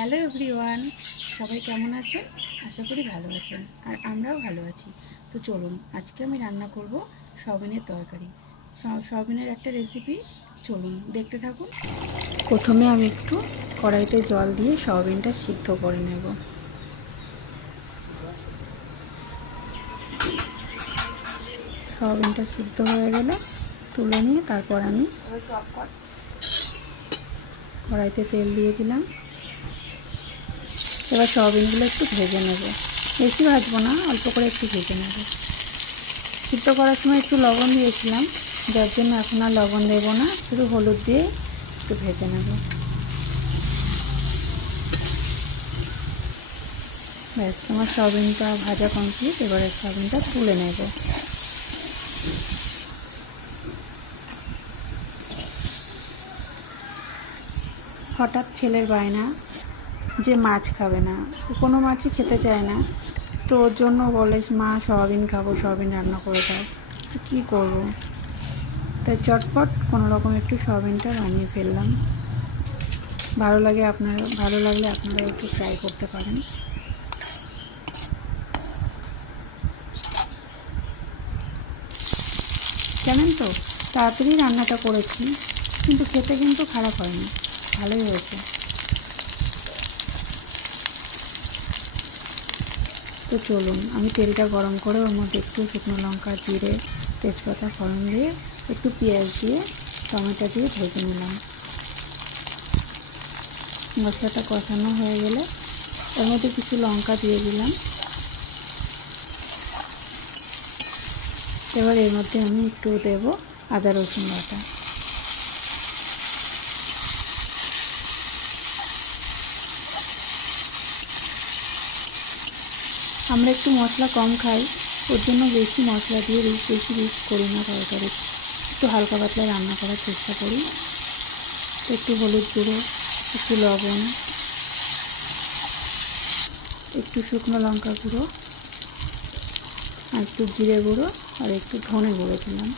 Hello everyone, সবাই কেমন আছেন? আশা করি ভালো আছেন, আর আমরাও ভালো আছি। তো চলুন, আজকে আমি রান্না করব সয়াবিনের তরকারি। সয়াবিনের একটা রেসিপি, চলুন দেখতে থাকুন। প্রথমে আমি একটু কড়াইতে জল দিয়ে সয়াবিনটা সিদ্ধ করে নেব। সয়াবিনটা সিদ্ধ হয়ে গেলে তুলে নিয়ে তারপর আমি কড়াইতে তেল দিয়ে দিলাম। এবার সয়াবিনগুলো একটু ভেজে নেব, বেশি ভাজবো না, অল্প করে একটু ভেজে নেব। সিদ্ধ করার সময় একটু লবণ দিয়েছিলাম, যার জন্য এখন আর লবণ দেব না, শুধু হলুদ দিয়ে একটু ভেজে নেব। ব্যাস, আমার সয়াবিনটা ভাজা কমপ্লিট। এবারে সয়াবিনটা তুলে নেব। হঠাৎ ছেলের বায়না যে মাছ খাবে না, কোনো মাছই খেতে চায় না, তো ওর জন্য বলে মা সয়াবিন খাবো, সয়াবিন রান্না করে দাও। তো কী করবো, তাই চটপট কোনো রকম একটু সয়াবিনটা বানিয়ে ফেললাম। ভালো লাগলে আপনারা একটু ট্রাই করতে পারেন। জানেন তো, তাড়াতাড়ি রান্নাটা করেছি, কিন্তু খেতে কিন্তু খারাপ হয়নি, ভালোই হয়েছে। তো চলুন, আমি তেলটা গরম করে ওর মধ্যে একটু শুকনো লঙ্কা, জিরে, তেজপাতা ফোড়ন দিয়ে, একটু পেঁয়াজ দিয়ে, টমেটো দিয়ে ভেজে নিলাম। মশলাটা কষানো হয়ে গেলে ওর মধ্যে কিছু লঙ্কা দিয়ে দিলাম। এবার এর মধ্যে আমি একটু দেব আদা রসুন বাটা। আমরা একটু মশলা কম খাই, ওর জন্য বেশি মশলা দিয়ে বেশি রিচ করি না তরকারি, একটু হালকা পাতলা রান্না করার চেষ্টা করি। একটু হলুদ গুঁড়ো, একটু লবণ, একটু শুকনো লঙ্কা গুঁড়ো, আর একটু জিরে গুঁড়ো, আর একটু ধনে গুঁড়ো দিলাম।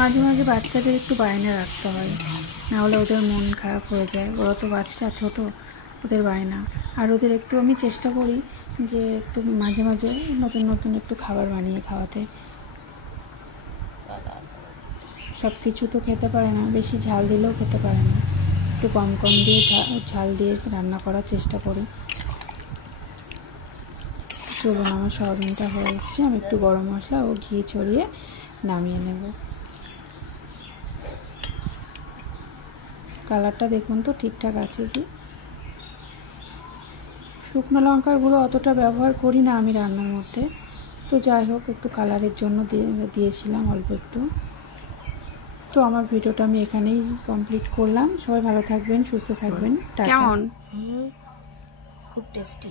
মাঝে মাঝে বাচ্চাদের একটু বায়না রাখতে হয়, নাহলে ওদের মন খারাপ হয়ে যায়। ওরা তো বাচ্চা ছোট, ওদের বায়না। আর ওদের একটু আমি চেষ্টা করি যে একটু মাঝে মাঝে নতুন নতুন একটু খাবার বানিয়ে খাওয়াতে। সব কিছু তো খেতে পারে না, বেশি ঝাল দিলেও খেতে পারে না, একটু কম কম দিয়ে ঝাল দিয়ে রান্না করার চেষ্টা করি। চলুন, আমার সয়াবিনটা হয়ে এসছে, আমি একটু গরম মশলা ও ঘি ছড়িয়ে নামিয়ে নেব। কালারটা দেখুন তো ঠিকঠাক আছে কি। শুকনো লঙ্কার গুঁড়ো অতটা ব্যবহার করি না আমি রান্নার মধ্যে, তো যাই হোক, একটু কালারের জন্য দিয়েছিলাম অল্প একটু। তো আমার ভিডিওটা আমি এখানেই কমপ্লিট করলাম। সবাই ভালো থাকবেন, সুস্থ থাকবেন। কেমন? খুব টেস্টি।